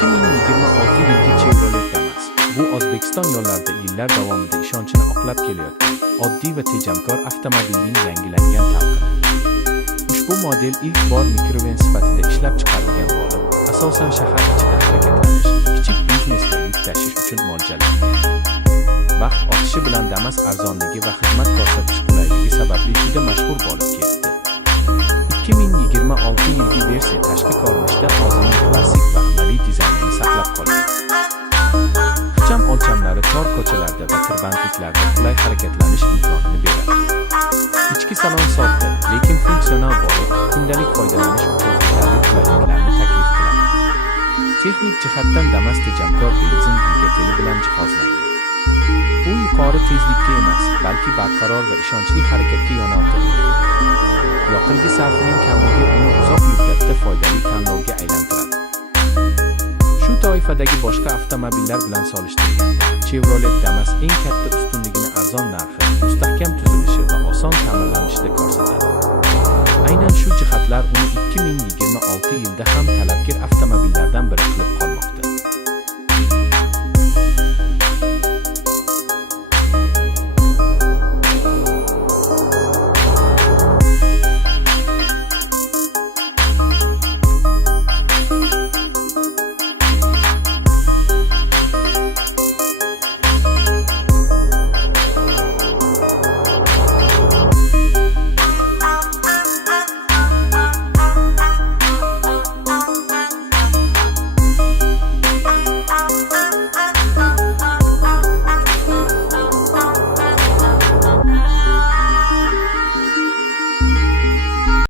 2026 yilgi Chevrolet Damas. Bu O'zbekiston yo'llarida yillar davomida ishonchini oqlab kelayotgan oddiy va tejamkor avtomobilning yangilangan talqini. Ushbu model ilk bor mikrovan sifatida ishlab chiqarilgan bo'lib, asosan shahar ichida harakatlanish, kichik biznes va yuk tashish uchun mo'ljallangan. Vaqt o'tishi bilan Damas arzonligi va xizmat ko'rsatish qulayligi sababli juda mashhur bo'lib ketdi. 2026 yilgi versiya tashqi ko'rinishda o'zining klassik va amaliy dizaynini saqlab qolgan. Ixcham o'lchamlari tor ko'chalarda va tirbandliklarda qulay harakatlanish imkonini beradi. Ichki salon sodda, lekin funksional bo'lib, kundalik foydalanish uchun yetarli qulayliklarni taklif qiladi. Texnik jihatdan Damas tejamkor benzin dvigateli bilan jihozlangan. U yuqori tezlikka emas, balki barqaror va ishonchli harakatga yo'naltirilgan. Yoqilg'i sarfining kamligi uni uzoq muddatda foydali tanlovga aylantiradi. Shu toifadagi boshqa avtomobillar bilan solishtirganda, Chevrolet Damas eng katta ustunligini arzon narxi, mustahkam tuzilishi va oson ta'mirlanishida ko'rsatadi. Aynan shu jihatlar uni